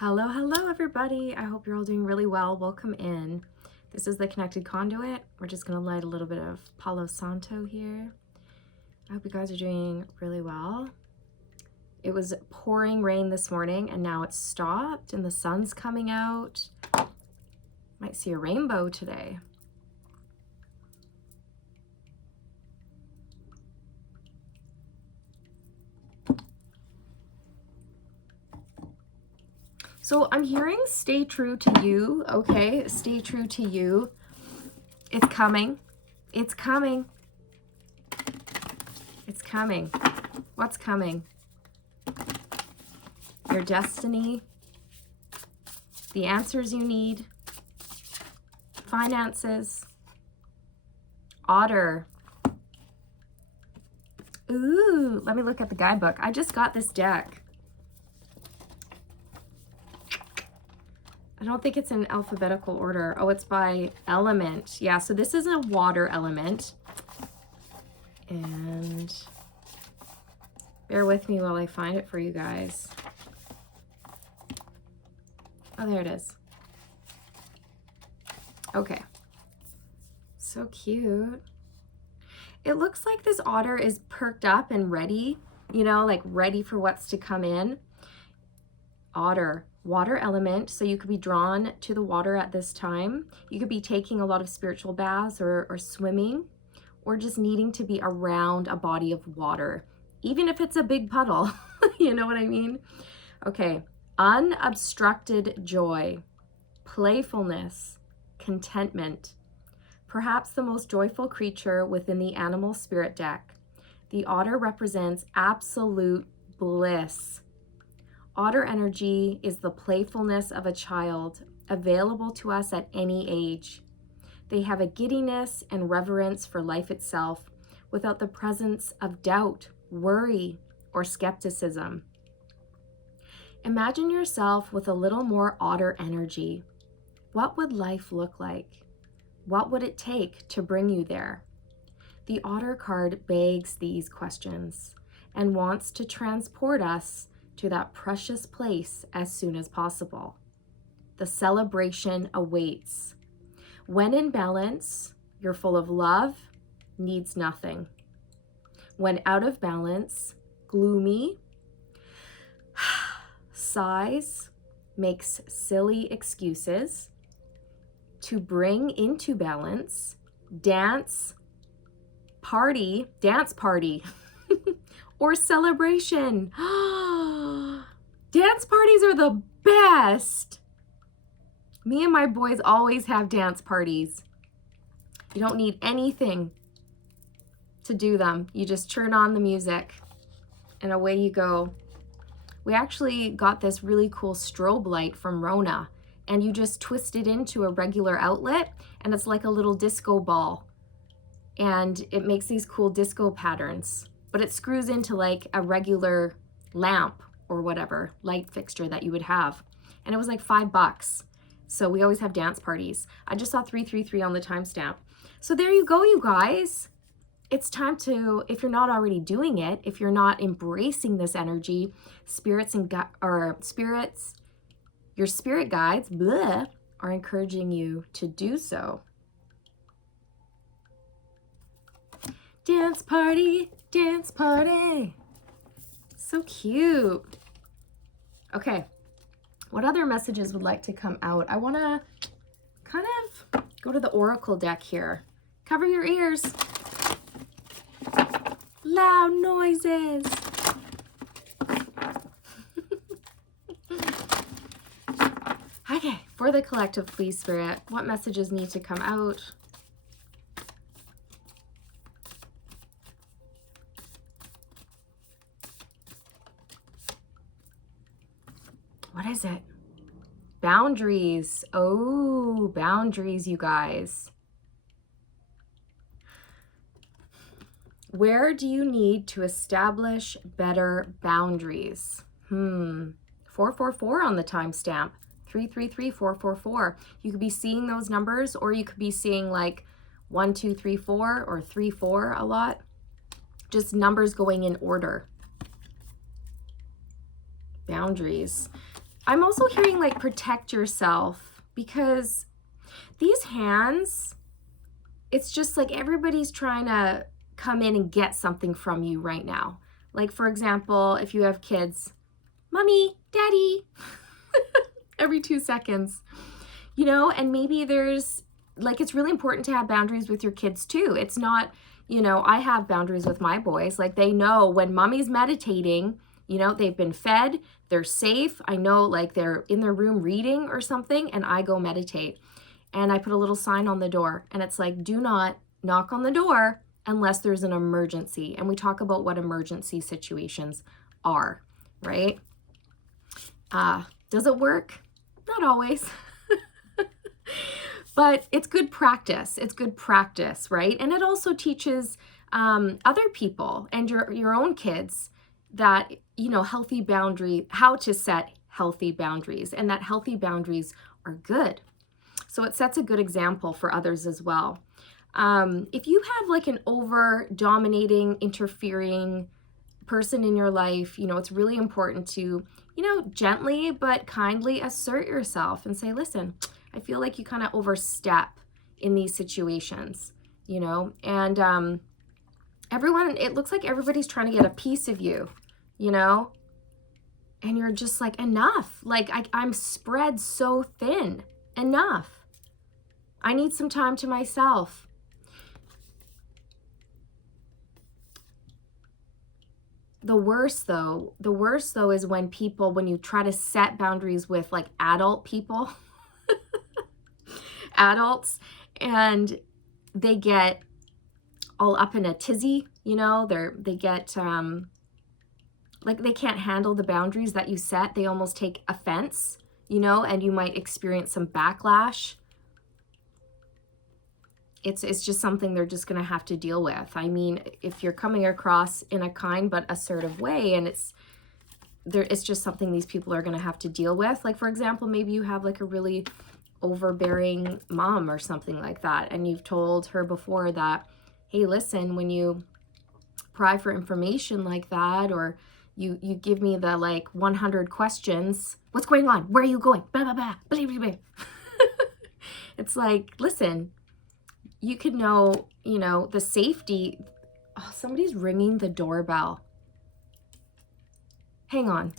Hello, hello everybody. I hope you're all doing really well. Welcome in. This is the Connected Conduit. We're just going to light a little bit of Palo Santo here. I hope you guys are doing really well. It was pouring rain this morning and now it's stopped and the sun's coming out. Might see a rainbow today. So I'm hearing stay true to you, okay? Stay true to you. It's coming. It's coming. It's coming. What's coming? Your destiny, the answers you need, finances, otter. Ooh, let me look at the guidebook. I just got this deck. I don't think it's in alphabetical order. Oh, it's by element. Yeah, so this is a water element. And bear with me while I find it for you guys. Oh, there it is. Okay. So cute. It looks like this otter is perked up and ready, you know, like ready for what's to come in. Otter, water element, so you could be drawn to the water at this time. You could be taking a lot of spiritual baths or swimming, or just needing to be around a body of water, even if it's a big puddle. You know what I mean? Okay, unobstructed joy, playfulness, contentment. Perhaps the most joyful creature within the animal spirit deck. The otter represents absolute bliss. Otter energy is the playfulness of a child, available to us at any age. They have a giddiness and reverence for life itself, without the presence of doubt, worry, or skepticism. Imagine yourself with a little more otter energy. What would life look like? What would it take to bring you there? The otter card begs these questions and wants to transport us to that precious place as soon as possible. The celebration awaits. When in balance, you're full of love, needs nothing. When out of balance, gloomy, sighs, makes silly excuses. To bring into balance, dance party, or celebration. Dance parties are the best. Me and my boys always have dance parties. You don't need anything to do them. You just turn on the music and away you go. We actually got this really cool strobe light from Rona, and you just twist it into a regular outlet and it's like a little disco ball. And it makes these cool disco patterns, but it screws into like a regular lamp or whatever light fixture that you would have. And it was like $5. So we always have dance parties. I just saw 333 on the timestamp. So there you go, you guys. It's time to, if you're not already doing it, if you're not embracing this energy, your spirit guides, are encouraging you to do so. Dance party, dance party. So cute. Okay, what other messages would like to come out? I want to kind of go to the oracle deck here. Cover your ears. Loud noises. Okay, for the collective, please, Spirit, what messages need to come out? What is it? Boundaries. Oh, boundaries, you guys. Where do you need to establish better boundaries? 444 on the timestamp. 333 444. You could be seeing those numbers, or you could be seeing like 1 2 3 4 or 3 4 a lot. Just numbers going in order. Boundaries. I'm also hearing like protect yourself, because these hands, it's just like everybody's trying to come in and get something from you right now. Like, for example, if you have kids, mommy, daddy, every 2 seconds, you know, and maybe there's like, it's really important to have boundaries with your kids too. It's not, you know, I have boundaries with my boys. Like, they know when mommy's meditating, you know, they've been fed, they're safe. I know like they're in their room reading or something, and I go meditate. And I put a little sign on the door, and it's like, do not knock on the door unless there's an emergency. And we talk about what emergency situations are, right? Does it work? Not always. But it's good practice. It's good practice, right? And it also teaches other people and your own kids that, you know, healthy boundary, how to set healthy boundaries, and that healthy boundaries are good. So it sets a good example for others as well. If you have like an over dominating, interfering person in your life, you know, it's really important to, you know, gently but kindly assert yourself and say, listen, I feel like you kind of overstep in these situations, you know, and everyone, it looks like everybody's trying to get a piece of you, you know, and you're just like, enough. Like, I'm spread so thin. Enough. I need some time to myself. The worst though is when you try to set boundaries with like adult people, adults, and they get all up in a tizzy, you know, they get like they can't handle the boundaries that you set. They almost take offense, you know, and you might experience some backlash. It's just something they're just going to have to deal with. I mean, if you're coming across in a kind but assertive way, and it's just something these people are going to have to deal with. Like, for example, maybe you have like a really overbearing mom or something like that, and you've told her before that, hey, listen, when you pry for information like that, or you give me the like 100 questions, what's going on? Where are you going? Blah, blah, blah, blah, blah, blah. It's like, listen, you could know, you know, the safety. Oh, somebody's ringing the doorbell. Hang on.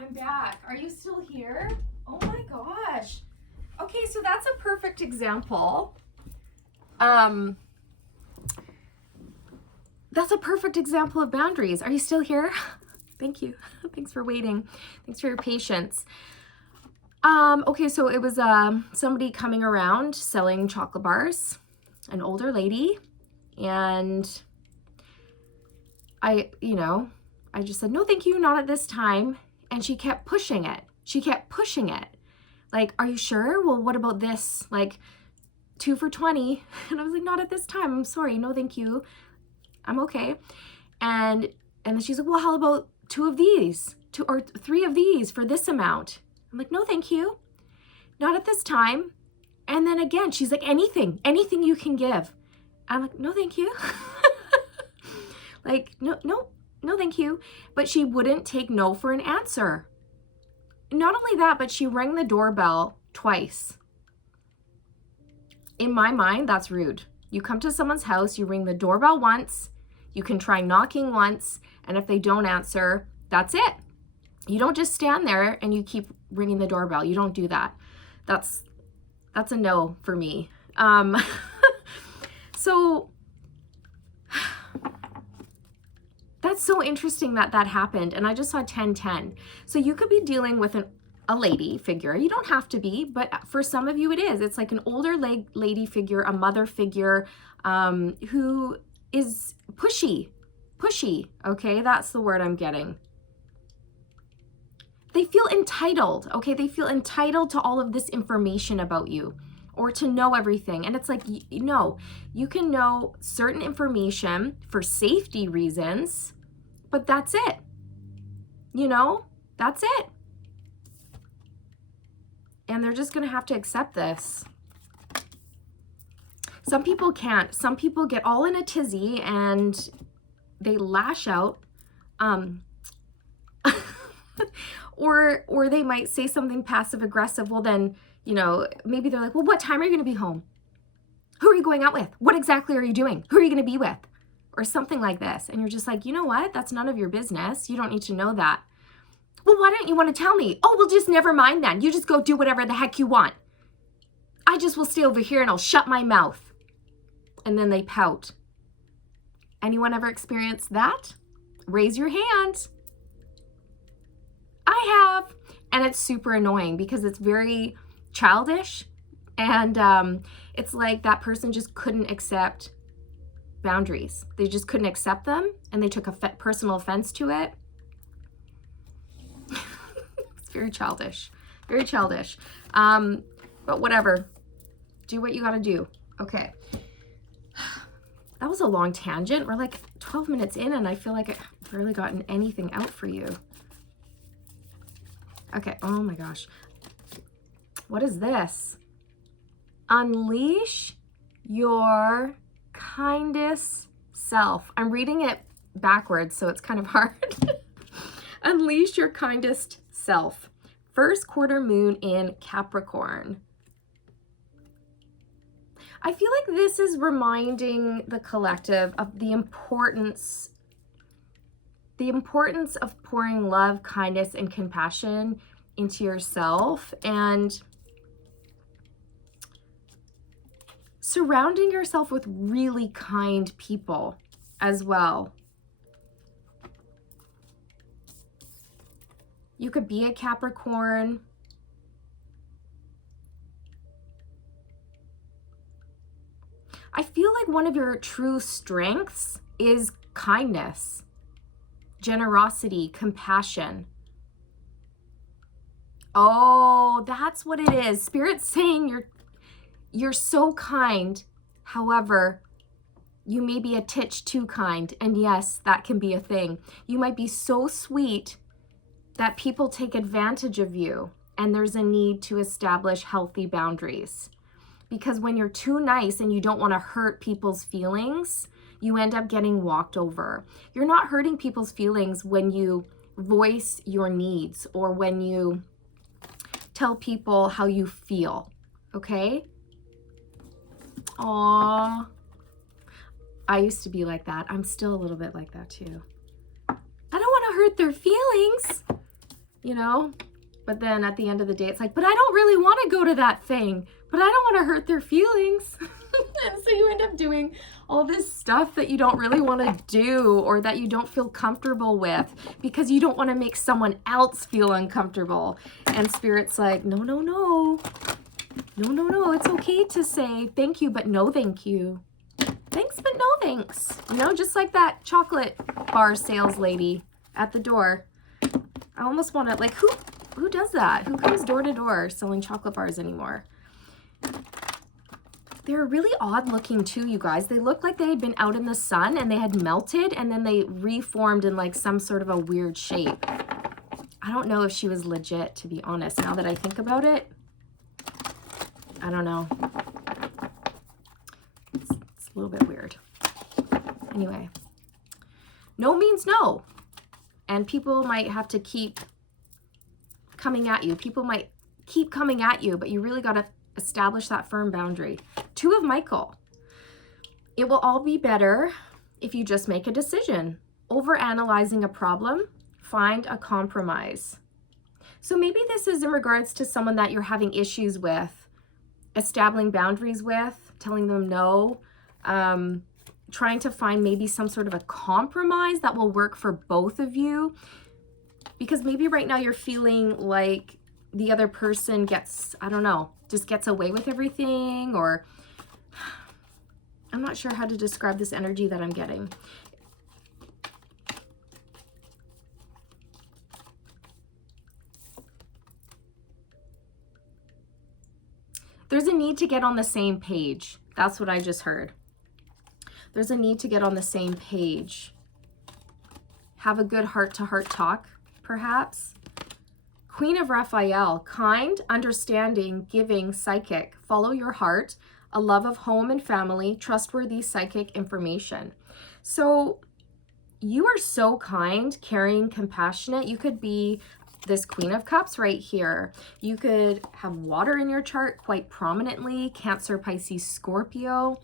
I'm back. Are you still here? Oh my gosh. Okay, so that's a perfect example. That's a perfect example of boundaries. Are you still here? Thank you. Thanks for waiting. Thanks for your patience. Okay, so it was somebody coming around selling chocolate bars, an older lady, and I just said, no, thank you, not at this time. And she kept pushing it. She kept pushing it. Like, are you sure? Well, what about this? Like, 2 for $20. And I was like, not at this time. I'm sorry. No, thank you. I'm okay. And then she's like, well, how about 2 of these? 2 or 3 of these for this amount? I'm like, no, thank you. Not at this time. And then again, she's like, anything you can give. I'm like, no, thank you. Like, no, thank you. But she wouldn't take no for an answer. Not only that, but she rang the doorbell twice. In my mind, that's rude. You come to someone's house, you ring the doorbell once, you can try knocking once, and if they don't answer, that's it. You don't just stand there and you keep ringing the doorbell. You don't do that. That's a no for me. So that's so interesting that that happened. And I just saw 1010. So you could be dealing with a lady figure. You don't have to be, but for some of you it is. It's like an older lady figure, a mother figure, who is pushy. Okay, that's the word I'm getting. They feel entitled, okay? They feel entitled to all of this information about you, or to know everything. And it's like, no, you can know certain information for safety reasons, but that's it. You know, that's it. And they're just gonna have to accept this. Some people can't. Some people get all in a tizzy and they lash out. Or they might say something passive aggressive. Well, then, you know, maybe they're like, well, what time are you going to be home? Who are you going out with? What exactly are you doing? Who are you going to be with? Or something like this. And you're just like, you know what? That's none of your business. You don't need to know that. Well, why don't you want to tell me? Oh, well, just never mind then. You just go do whatever the heck you want. I just will stay over here and I'll shut my mouth. And then they pout. Anyone ever experienced that? Raise your hand. I have. And it's super annoying because it's very childish. And it's like that person just couldn't accept boundaries. They just couldn't accept them. And they took a personal offense to it. It's very childish. Very childish. But whatever. Do what you got to do. Okay. That was a long tangent. We're like 12 minutes in and I feel like I've barely gotten anything out for you. Okay, oh my gosh. What is this? Unleash your kindest self. I'm reading it backwards, so it's kind of hard. Unleash your kindest self. First quarter moon in Capricorn. I feel like this is reminding the collective of the importance of pouring love, kindness, and compassion into yourself and surrounding yourself with really kind people as well. You could be a Capricorn. I feel like one of your true strengths is kindness, generosity, compassion. Oh, that's what it is. Spirit's saying you're so kind. However, you may be a titch too kind. And yes, that can be a thing. You might be so sweet that people take advantage of you, and there's a need to establish healthy boundaries. Because when you're too nice and you don't want to hurt people's feelings, you end up getting walked over. You're not hurting people's feelings when you voice your needs or when you tell people how you feel, okay? Aww. I used to be like that. I'm still a little bit like that too. I don't want to hurt their feelings, you know? But then at the end of the day, it's like, but I don't really want to go to that thing, but I don't want to hurt their feelings. And so you end up doing all this stuff that you don't really want to do or that you don't feel comfortable with because you don't want to make someone else feel uncomfortable. And Spirit's like, no, no, no. No, no, no. It's okay to say thank you, but no thank you. Thanks, but no thanks. You know, just like that chocolate bar sales lady at the door. I almost want to, like, who does that? Who comes door to door selling chocolate bars anymore? They're really odd looking too, you guys. They look like they had been out in the sun and they had melted and then they reformed in like some sort of a weird shape. I don't know if she was legit, to be honest. Now that I think about it, I don't know. It's a little bit weird. Anyway, no means no. And people might have to keep coming at you. People might keep coming at you, but you really got to establish that firm boundary. Two of Michael. It will all be better if you just make a decision. Overanalyzing a problem, find a compromise. So maybe this is in regards to someone that you're having issues with, establishing boundaries with, telling them no, trying to find maybe some sort of a compromise that will work for both of you. Because maybe right now you're feeling like the other person gets, I don't know, just gets away with everything, or I'm not sure how to describe this energy that I'm getting. There's a need to get on the same page. That's what I just heard. There's a need to get on the same page. Have a good heart-to-heart talk, perhaps. Queen of Raphael, kind, understanding, giving, psychic. Follow your heart. A love of home and family. Trustworthy psychic information. So you are so kind, caring, compassionate. You could be this Queen of Cups right here. You could have water in your chart quite prominently. Cancer, Pisces, Scorpio.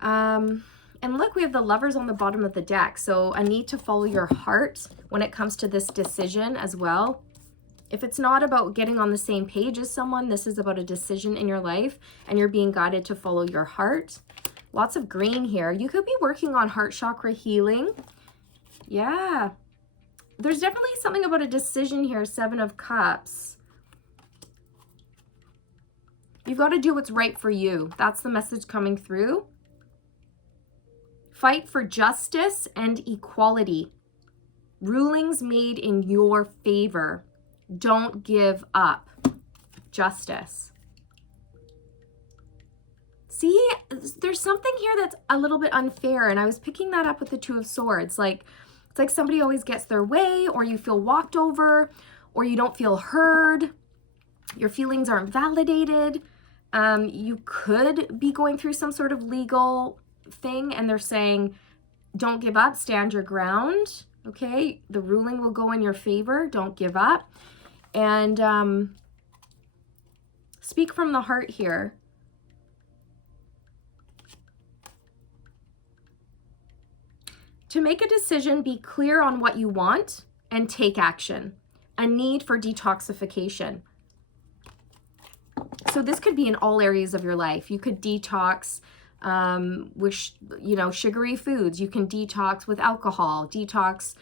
And look, we have the Lovers on the bottom of the deck. So a need to follow your heart when it comes to this decision as well. If it's not about getting on the same page as someone, this is about a decision in your life and you're being guided to follow your heart. Lots of green here. You could be working on heart chakra healing. Yeah. There's definitely something about a decision here, Seven of Cups. You've got to do what's right for you. That's the message coming through. Fight for justice and equality. Rulings made in your favor. Don't give up. Justice. See, there's something here that's a little bit unfair, and I was picking that up with the Two of Swords. Like, it's like somebody always gets their way, or you feel walked over, or you don't feel heard. Your feelings aren't validated. You could be going through some sort of legal thing, and they're saying, don't give up, stand your ground. Okay, the ruling will go in your favor. Don't give up. And speak from the heart here. To make a decision, be clear on what you want and take action. A need for detoxification. So this could be in all areas of your life. You could detox with, you know, sugary foods. You can detox with alcohol, detox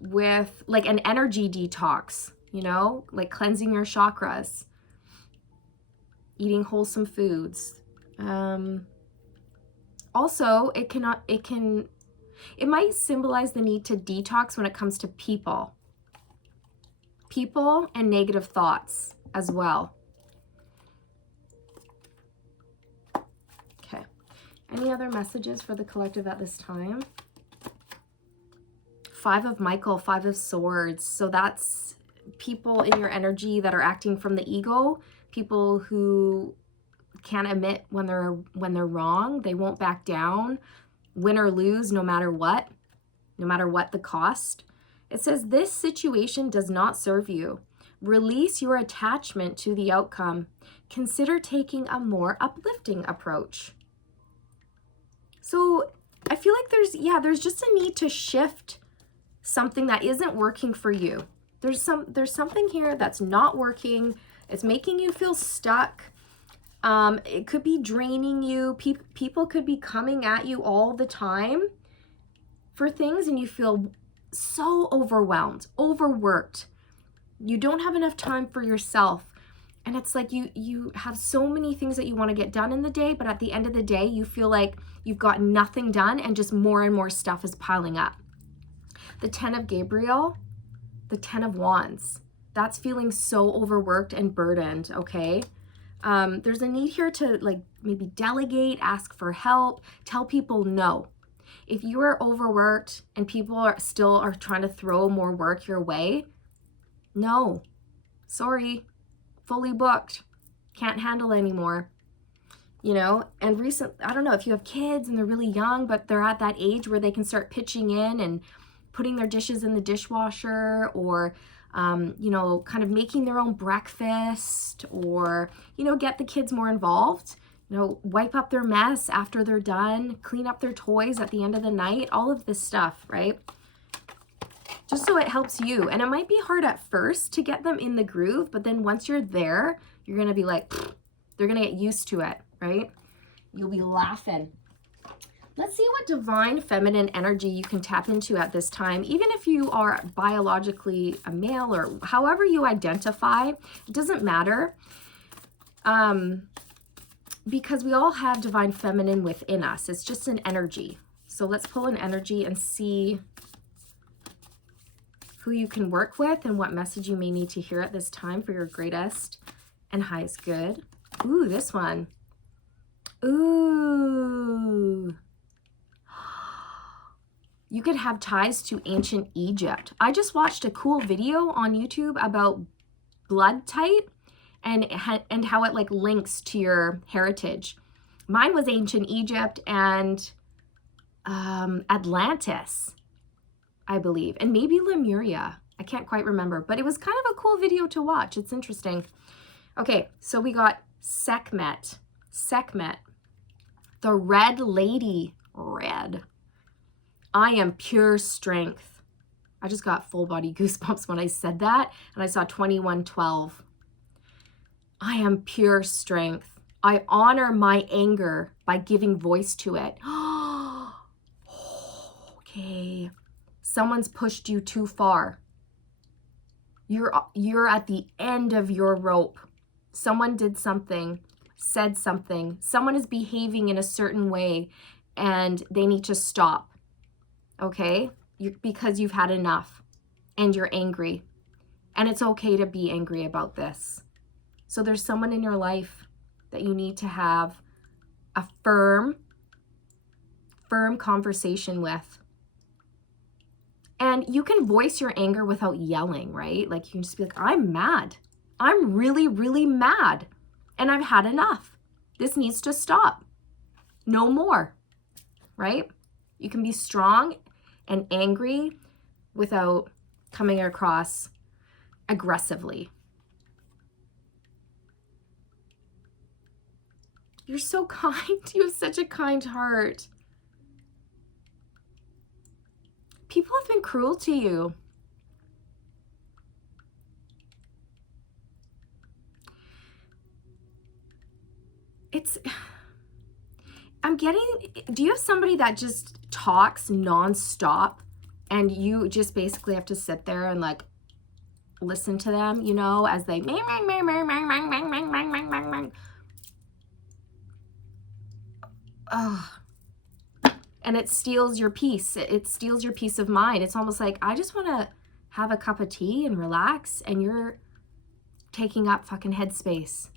with like an energy detox, you know, like cleansing your chakras, eating wholesome foods. Also, it might symbolize the need to detox when it comes to people and negative thoughts as well. Okay. Any other messages for the collective at this time? Five of Michael, Five of Swords. So that's people in your energy that are acting from the ego, people who can't admit when they're wrong. They won't back down, win or lose, no matter what the cost. It says this situation does not serve you. Release your attachment to the outcome. Consider taking a more uplifting approach. So I feel like there's just a need to shift something that isn't working for you. There's something here that's not working. It's making you feel stuck. It could be draining you. People could be coming at you all the time for things, and you feel so overwhelmed, overworked. You don't have enough time for yourself. And it's like you have so many things that you want to get done in the day, but at the end of the day, you feel like you've got nothing done and just more and more stuff is piling up. The 10 of Gabriel, the 10 of Wands, that's feeling so overworked and burdened, okay? There's a need here to like maybe delegate, ask for help, tell people no. If you are overworked and people are trying to throw more work your way, no, sorry, fully booked, can't handle anymore, you know. And I don't know if you have kids and they're really young, but they're at that age where they can start pitching in and putting their dishes in the dishwasher, or you know, kind of making their own breakfast, or, you know, get the kids more involved, you know, wipe up their mess after they're done, clean up their toys at the end of the night, all of this stuff, right? just so it helps you. And it might be hard at first to get them in the groove, but then once you're there, you're going to be like, they're going to get used to it, right? You'll be laughing. Let's see what divine feminine energy you can tap into at this time. Even if you are biologically a male or however you identify, it doesn't matter. Because we all have divine feminine within us. It's just an energy. So let's pull an energy and see who you can work with and what message you may need to hear at this time for your greatest and highest good. Ooh, this one. Ooh. You could have ties to ancient Egypt. I just watched a cool video on YouTube about blood type and how it like links to your heritage. Mine was ancient Egypt and Atlantis, I believe, and maybe Lemuria. I can't quite remember, but it was kind of a cool video to watch. It's interesting. Okay, so we got Sekhmet. Sekhmet, the red lady, red. I am pure strength. I just got full body goosebumps when I said that, and I saw 2112. I am pure strength. I honor my anger by giving voice to it. Okay. Someone's pushed you too far. You're at the end of your rope. Someone did something, said something. Someone is behaving in a certain way and they need to stop. Okay? Because you've had enough and you're angry. And it's okay to be angry about this. So there's someone in your life that you need to have a firm conversation with. And you can voice your anger without yelling, right? Like you can just be like, I'm mad. I'm really, really mad. And I've had enough. This needs to stop. No more, right? You can be strong and angry without coming across aggressively. You're so kind. You have such a kind heart. People have been cruel to you. Do you have somebody that just talks nonstop and you just basically have to sit there and like listen to them, you know, as they and it steals your peace. It steals your peace of mind. It's almost like, I just want to have a cup of tea and relax, and you're taking up fucking headspace.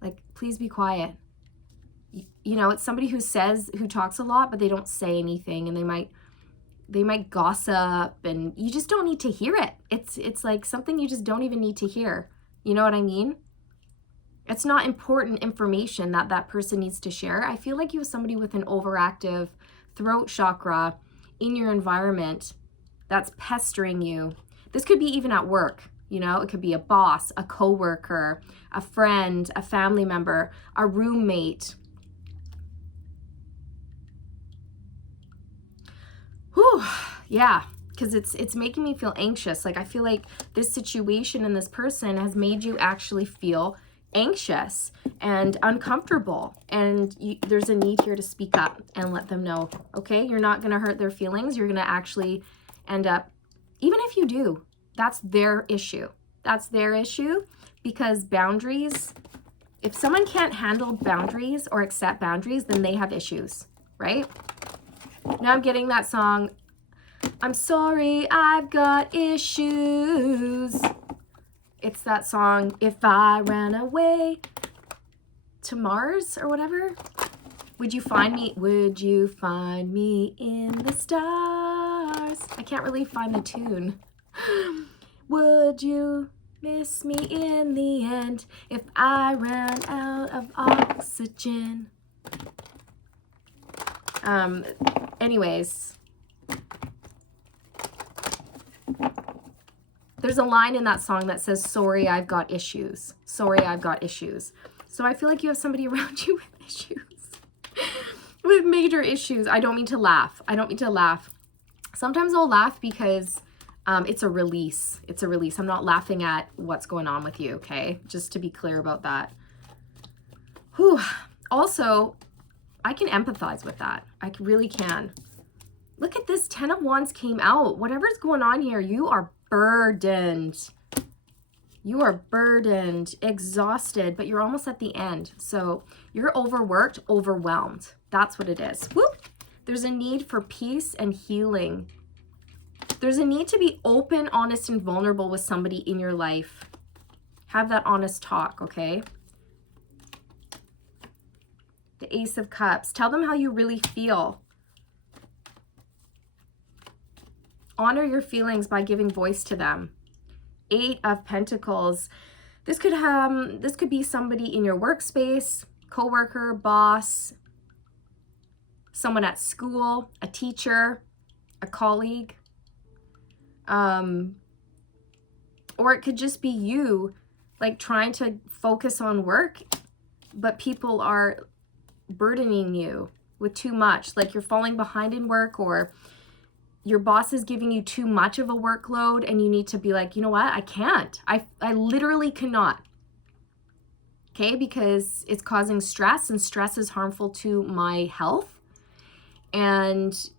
Like, please be quiet. You know, it's somebody who talks a lot, but they don't say anything, and they might gossip, and you just don't need to hear it. It's like something you just don't even need to hear. You know what I mean? It's not important information that person needs to share. I feel like you have somebody with an overactive throat chakra in your environment that's pestering you. This could be even at work, you know, it could be a boss, a coworker, a friend, a family member, a roommate. Whew, yeah, because it's making me feel anxious. Like I feel like this situation and this person has made you actually feel anxious and uncomfortable, and there's a need here to speak up and let them know, okay, you're not going to hurt their feelings. You're going to actually end up, even if you do, that's their issue. That's their issue, because boundaries, if someone can't handle boundaries or accept boundaries, then they have issues, right? Now I'm getting that song, I'm sorry, I've got issues. It's that song, If I Ran Away to Mars or whatever. Would you find me in the stars? I can't really find the tune. Would you miss me in the end if I ran out of oxygen? Anyways, there's a line in that song that says, sorry, I've got issues. Sorry, I've got issues. So I feel like you have somebody around you with issues, with major issues. I don't mean to laugh. I don't mean to laugh. Sometimes I'll laugh because It's a release. It's a release. I'm not laughing at what's going on with you, okay? Just to be clear about that. Whew. Also, I can empathize with that. I really can. Look at this, 10 of Wands came out. Whatever's going on here, you are burdened. You are burdened, exhausted, but you're almost at the end. So you're overworked, overwhelmed. That's what it is. Whoop. There's a need for peace and healing. There's a need to be open, honest, and vulnerable with somebody in your life. Have that honest talk, okay? The Ace of Cups. Tell them how you really feel. Honor your feelings by giving voice to them. 8 of Pentacles. This could be somebody in your workspace, coworker, boss, someone at school, a teacher, a colleague. Or it could just be you, like trying to focus on work, but people are burdening you with too much. Like you're falling behind in work, or your boss is giving you too much of a workload and you need to be like, you know what? I can't. I literally cannot. Okay? Because it's causing stress, and stress is harmful to my health. And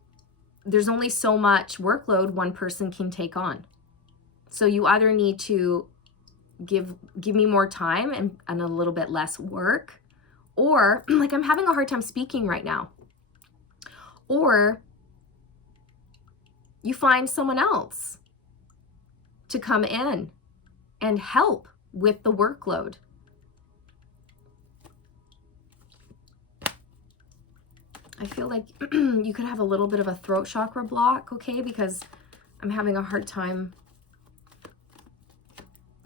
there's only so much workload one person can take on. So you either need to give me more time and a little bit less work, or like I'm having a hard time speaking right now. Or you find someone else to come in and help with the workload. I feel like you could have a little bit of a throat chakra block, okay? Because I'm having a hard time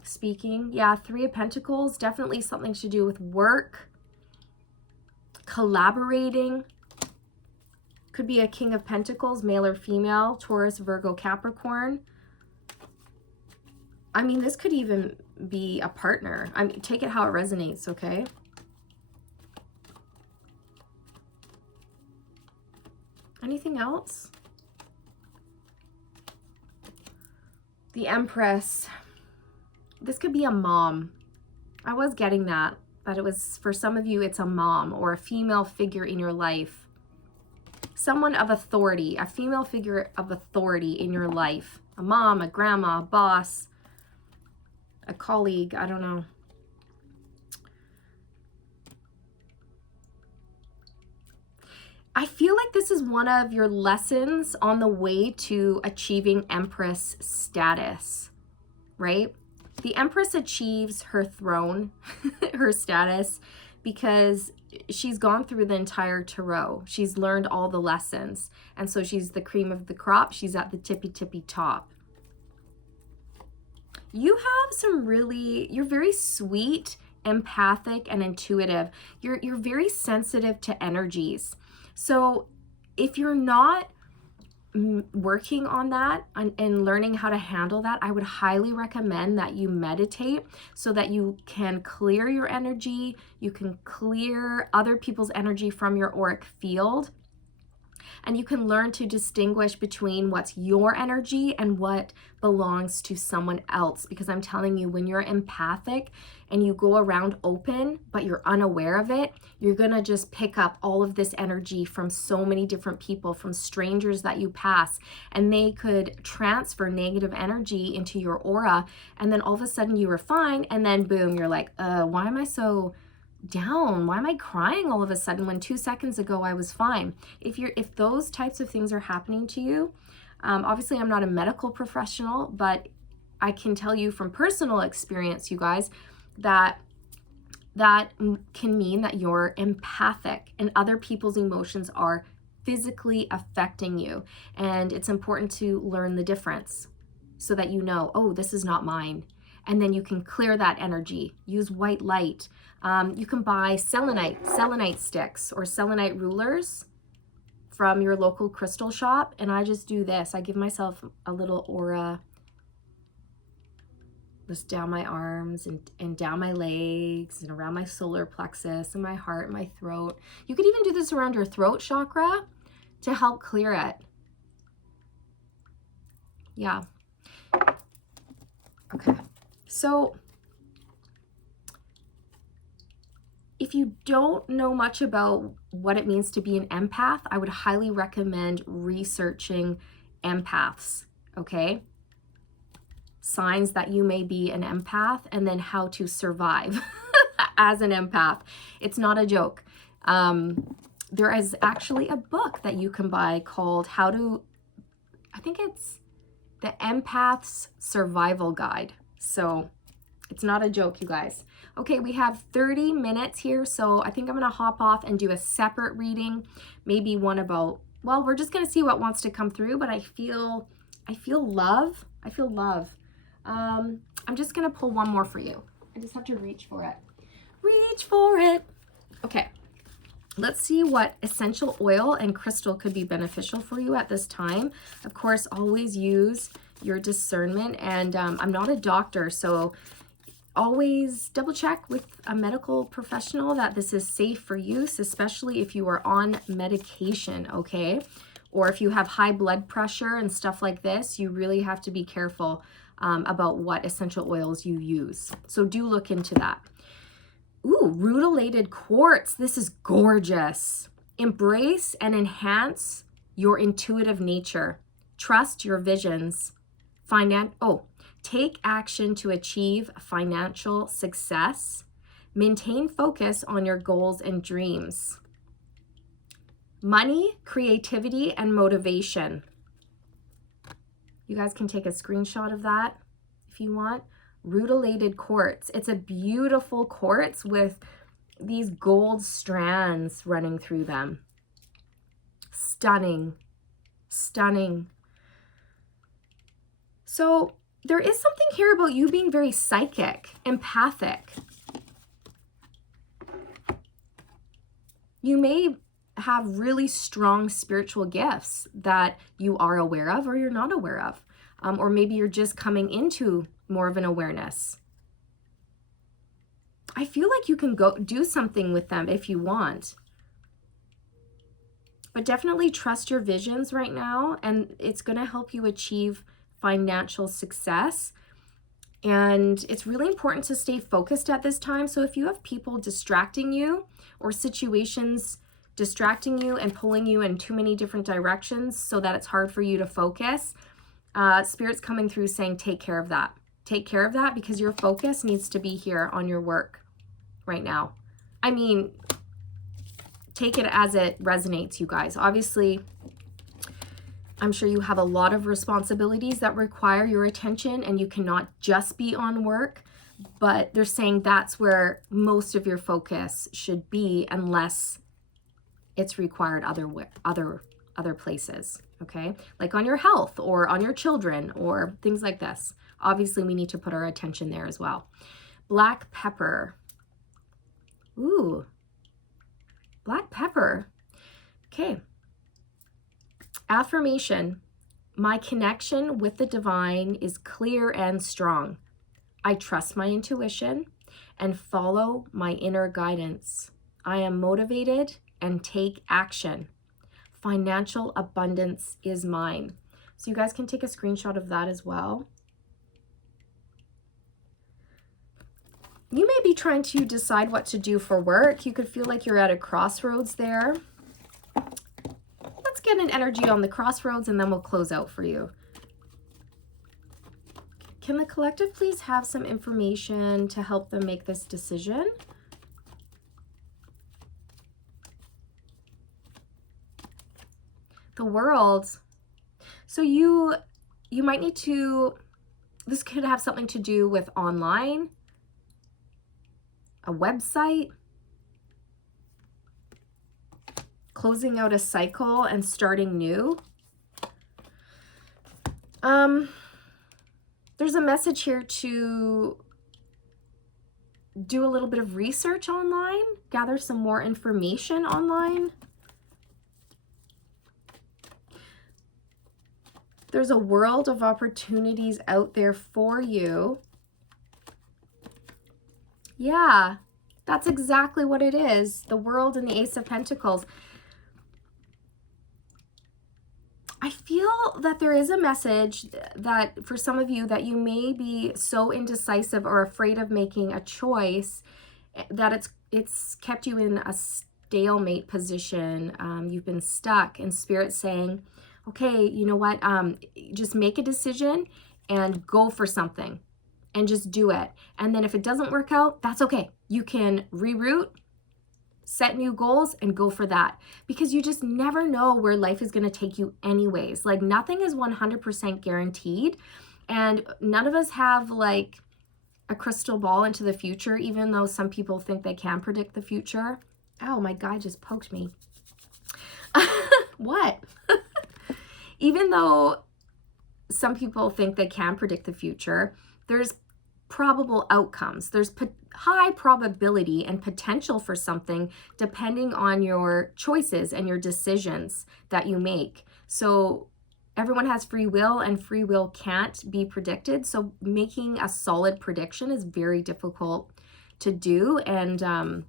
speaking. Yeah, 3 of Pentacles, definitely something to do with work, collaborating. Could be a King of Pentacles, male or female, Taurus, Virgo, Capricorn. I mean, this could even be a partner. I mean, take it how it resonates, okay? Anything else? The Empress. This could be a mom. I was getting that it was, for some of you, it's a mom or a female figure in your life. Someone of authority, a female figure of authority in your life. A mom, a grandma, a boss, a colleague, I don't know. I feel like this is one of your lessons on the way to achieving Empress status, right? The Empress achieves her throne, her status, because she's gone through the entire tarot. She's learned all the lessons. And so she's the cream of the crop. She's at the tippy top. You have some really, you're very sweet, empathic, and intuitive. You're very sensitive to energies. So if you're not working on that and learning how to handle that, I would highly recommend that you meditate so that you can clear your energy, you can clear other people's energy from your auric field, and you can learn to distinguish between what's your energy and what belongs to someone else. Because I'm telling you, when you're empathic and you go around open, but you're unaware of it, you're gonna just pick up all of this energy from so many different people, from strangers that you pass, and they could transfer negative energy into your aura, and then all of a sudden you were fine, and then boom, you're like, why am I so down? Why am I crying all of a sudden when 2 seconds ago I was fine? If those types of things are happening to you, obviously I'm not a medical professional, but I can tell you from personal experience, you guys, that can mean that you're empathic and other people's emotions are physically affecting you. And it's important to learn the difference so that you know, oh, this is not mine. And then you can clear that energy. Use white light. You can buy selenite sticks or selenite rulers from your local crystal shop. And I just do this. I give myself a little aura just down my arms and down my legs and around my solar plexus and my heart and my throat. You could even do this around your throat chakra to help clear it. Yeah. Okay, so if you don't know much about what it means to be an empath, I would highly recommend researching empaths, okay? Signs that you may be an empath, and then how to survive as an empath. It's not a joke. There is actually a book that you can buy called I think it's The Empath's Survival Guide. So it's not a joke, you guys. Okay, we have 30 minutes here, so I think I'm gonna hop off and do a separate reading, maybe one about, well, we're just gonna see what wants to come through, but I feel love. I feel love. I'm just gonna pull one more for you. I just have to reach for it. Reach for it. Okay, let's see what essential oil and crystal could be beneficial for you at this time. Of course, always use your discernment, and I'm not a doctor, so always double check with a medical professional that this is safe for use, especially if you are on medication, okay? Or if you have high blood pressure and stuff like this, you really have to be careful about what essential oils you use. So do look into that. Ooh, rutilated quartz. This is gorgeous. Embrace and enhance your intuitive nature. Trust your visions. Take action to achieve financial success. Maintain focus on your goals and dreams. Money, creativity, and motivation. You guys can take a screenshot of that if you want. Rutilated quartz. It's a beautiful quartz with these gold strands running through them. Stunning. Stunning. So there is something here about you being very psychic, empathic. You may have really strong spiritual gifts that you are aware of or you're not aware of. Or maybe you're just coming into more of an awareness. I feel like you can go do something with them if you want. But definitely trust your visions right now, and it's going to help you achieve financial success. And it's really important to stay focused at this time. So if you have people distracting you or situations distracting you and pulling you in too many different directions so that it's hard for you to focus, Spirit's coming through saying, take care of that. Take care of that, because your focus needs to be here on your work right now. I mean, take it as it resonates, you guys. Obviously, I'm sure you have a lot of responsibilities that require your attention, and you cannot just be on work, but they're saying that's where most of your focus should be, unless it's required other places, okay? Like on your health or on your children or things like this. Obviously, we need to put our attention there as well. Black pepper. Ooh, black pepper. Okay. Affirmation. My connection with the divine is clear and strong. I trust my intuition and follow my inner guidance. I am motivated and take action. Financial abundance is mine. So you guys can take a screenshot of that as well. You may be trying to decide what to do for work. You could feel like you're at a crossroads there. Let's get an energy on the crossroads and then we'll close out for you. Can the collective please have some information to help them make this decision? The World. So you might need to, this could have something to do with online, a website, closing out a cycle and starting new. There's a message here to do a little bit of research online, gather some more information online. There's a world of opportunities out there for you. Yeah, that's exactly what it is. The World and the Ace of Pentacles. I feel that there is a message that for some of you that you may be so indecisive or afraid of making a choice that it's kept you in a stalemate position. You've been stuck, and Spirit's saying, okay, you know what? Just make a decision and go for something and just do it. And then if it doesn't work out, that's okay. You can reroute, set new goals, and go for that, because you just never know where life is going to take you anyways. Like, nothing is 100% guaranteed, and none of us have like a crystal ball into the future, even though some people think they can predict the future. Oh, my guy just poked me. What? Even though some people think they can predict the future, there's probable outcomes. There's high probability and potential for something depending on your choices and your decisions that you make. So everyone has free will, and free will can't be predicted. So making a solid prediction is very difficult to do. And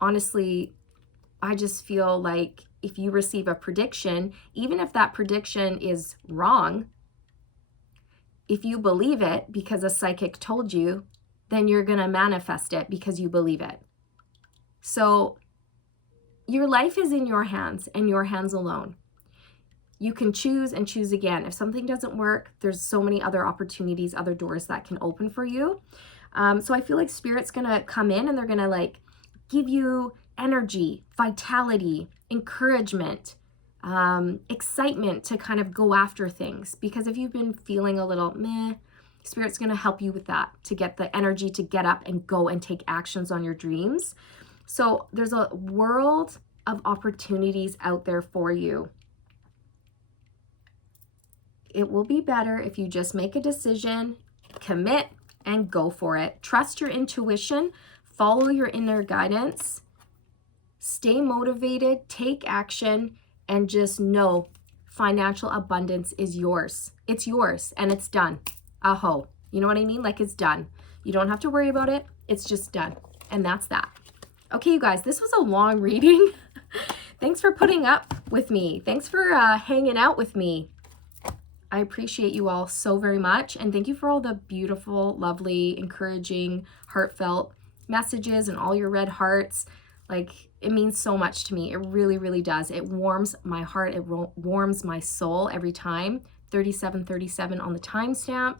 honestly, I just feel like if you receive a prediction, even if that prediction is wrong, if you believe it because a psychic told you, then you're going to manifest it because you believe it. So your life is in your hands and your hands alone. You can choose and choose again. If something doesn't work, there's so many other opportunities, other doors that can open for you. So I feel like Spirit's going to come in and they're going to like give you energy, vitality, encouragement, excitement to kind of go after things. Because if you've been feeling a little meh, Spirit's going to help you with that, to get the energy to get up and go and take actions on your dreams. So there's a world of opportunities out there for you. It will be better if you just make a decision, commit, and go for it. Trust your intuition, follow your inner guidance, stay motivated, take action, and just know financial abundance is yours. It's yours and it's done. Aho. You know what I mean? Like, it's done. You don't have to worry about it. It's just done. And that's that. Okay, you guys, this was a long reading. Thanks for putting up with me. Thanks for hanging out with me. I appreciate you all so very much. And thank you for all the beautiful, lovely, encouraging, heartfelt messages and all your red hearts. Like, it means so much to me. It really, really does. It warms my heart. It warms my soul every time. 3737 on the timestamp.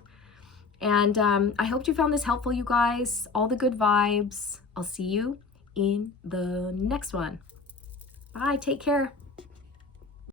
And I hope you found this helpful, you guys. All the good vibes. I'll see you in the next one. Bye. Take care.